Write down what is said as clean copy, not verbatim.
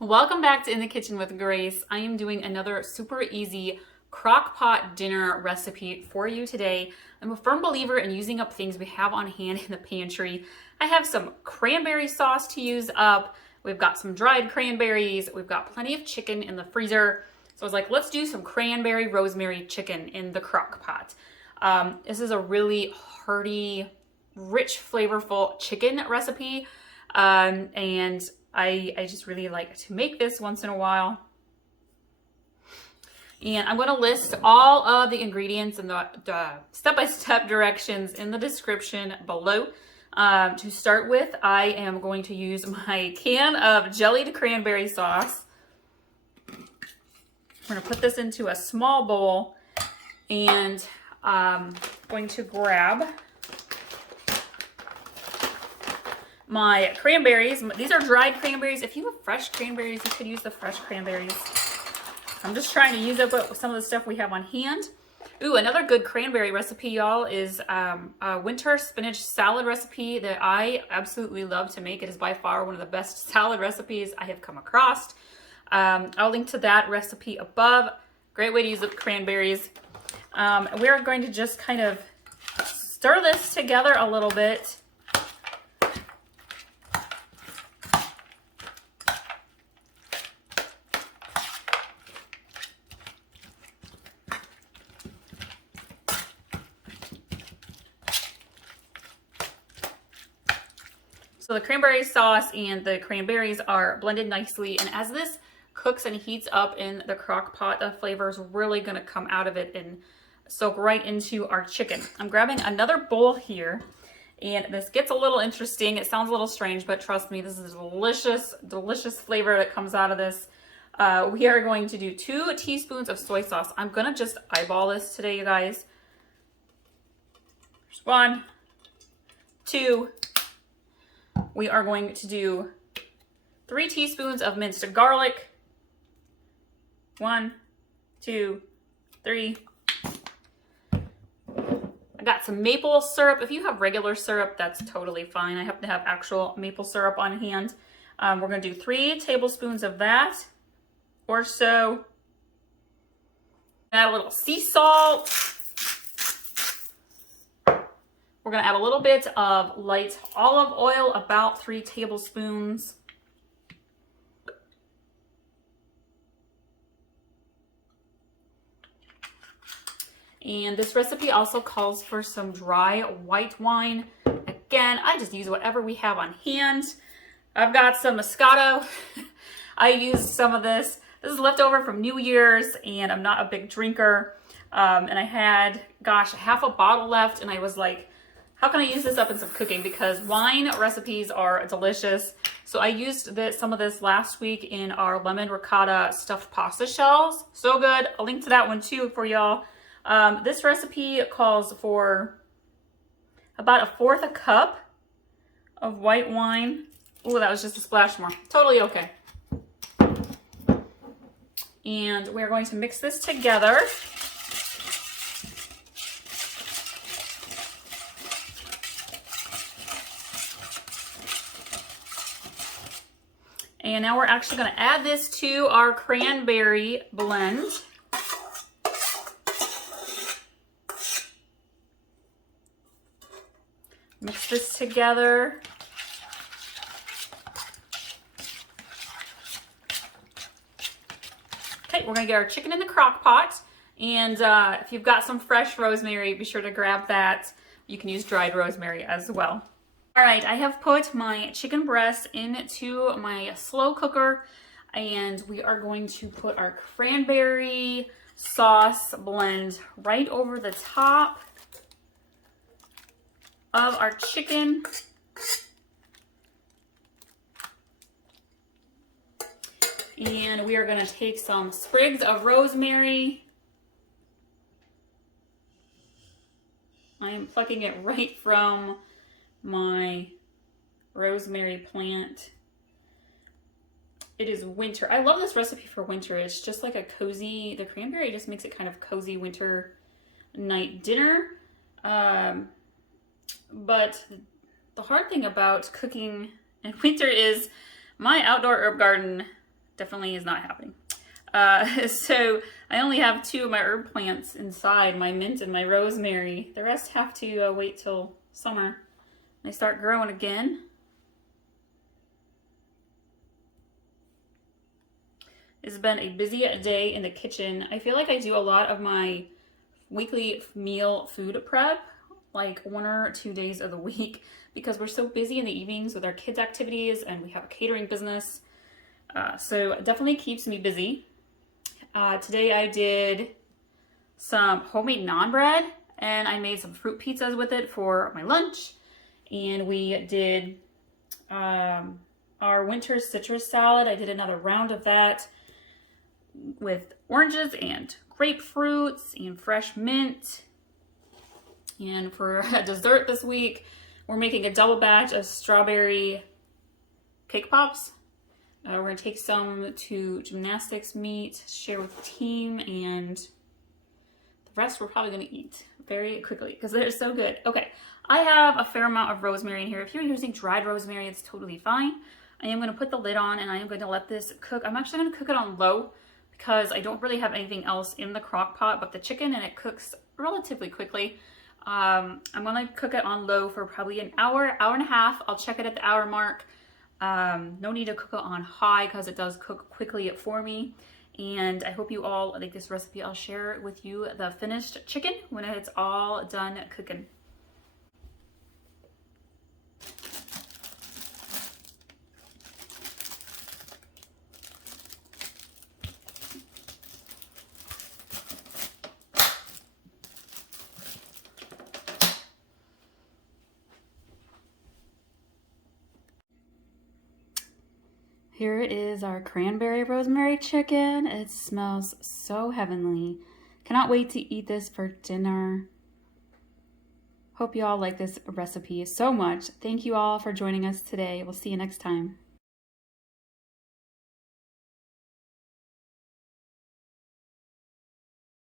Welcome back to In the Kitchen with Grace. I am doing another super easy crock pot dinner recipe for you today. I'm a firm believer in using up things we have on hand in the pantry. I have some cranberry sauce to use up. We've got some dried cranberries. We've got plenty of chicken in the freezer. So I was like, let's do some cranberry rosemary chicken in the crock pot. This is a really hearty, rich, flavorful chicken recipe. And I just really like to make this once in a while. And I'm going to list all of the ingredients and the step-by-step directions in the description below. To start with, I am going to use my can of jellied cranberry sauce. We're going to put this into a small bowl, and I'm going to grab my cranberries. These are dried cranberries. If you have fresh cranberries, you could use the fresh cranberries. I'm just trying to use up some of the stuff we have on hand. Ooh, another good cranberry recipe, y'all, is a winter spinach salad recipe that I absolutely love to make. It is by far one of the best salad recipes I have come across. I'll link to that recipe above. Great way to use up cranberries. We're going to just kind of stir this together a little bit. So the cranberry sauce and the cranberries are blended nicely, and as this cooks and heats up in the crock pot, the flavor is really going to come out of it and soak right into our chicken. I'm grabbing another bowl here, and this gets a little interesting. It sounds a little strange, but trust me, this is a delicious, delicious flavor that comes out of this. We are going to do 2 teaspoons of soy sauce. I'm going to just eyeball this today, you guys. There's 1, 2. We are going to do 3 teaspoons of minced garlic. 1, 2, 3. I got some maple syrup. If you have regular syrup, that's totally fine. I happen to have actual maple syrup on hand. We're going to do 3 tablespoons of that or so. Add a little sea salt. We're going to add a little bit of light olive oil, about 3 tablespoons. And this recipe also calls for some dry white wine. Again, I just use whatever we have on hand. I've got some Moscato. I used some of this. This is leftover from New Year's, and I'm not a big drinker. And I had, gosh, half a bottle left, and I was like, how can I use this up in some cooking? Because wine recipes are delicious. So I used some of this last week in our lemon ricotta stuffed pasta shells. So good. I'll link to that one too for y'all. This recipe calls for about 1/4 cup of white wine. Oh, that was just a splash more. Totally okay. And we're going to mix this together. And now we're actually going to add this to our cranberry blend. Mix this together. Okay, we're going to get our chicken in the crock pot. And if you've got some fresh rosemary, be sure to grab that. You can use dried rosemary as well. All right, I have put my chicken breast into my slow cooker, and we are going to put our cranberry sauce blend right over the top of our chicken. And we are going to take some sprigs of rosemary. I am plucking it right from my rosemary plant. It is winter. I love this recipe for winter. It's just like a cozy, the cranberry just makes it kind of cozy winter night dinner. But the hard thing about cooking in winter is my outdoor herb garden definitely is not happening. So I only have 2 of my herb plants inside, my mint and my rosemary. The rest have to wait till summer. They start growing again. It's been a busy day in the kitchen. I feel like I do a lot of my weekly meal food prep, like 1 or 2 days of the week, because we're so busy in the evenings with our kids' activities and we have a catering business. So it definitely keeps me busy. Today I did some homemade naan bread and I made some fruit pizzas with it for my lunch. And we did our winter citrus salad. I did another round of that with oranges and grapefruits and fresh mint. And for dessert this week, we're making a double batch of strawberry cake pops. We're gonna take some to gymnastics meet, share with the team, and the rest we're probably gonna eat very quickly because they're so good. Okay, I have a fair amount of rosemary in here. If you're using dried rosemary, it's totally fine. I am gonna put the lid on and I am going to let this cook. I'm actually gonna cook it on low because I don't really have anything else in the crock pot but the chicken, and it cooks relatively quickly. I'm gonna cook it on low for probably an hour, hour and a half. I'll check it at the hour mark. No need to cook it on high because it does cook quickly for me. And I hope you all like this recipe. I'll share with you the finished chicken when it's all done cooking. Here is our cranberry rosemary chicken. It smells so heavenly. Cannot wait to eat this for dinner. Hope you all like this recipe so much. Thank you all for joining us today. We'll see you next time.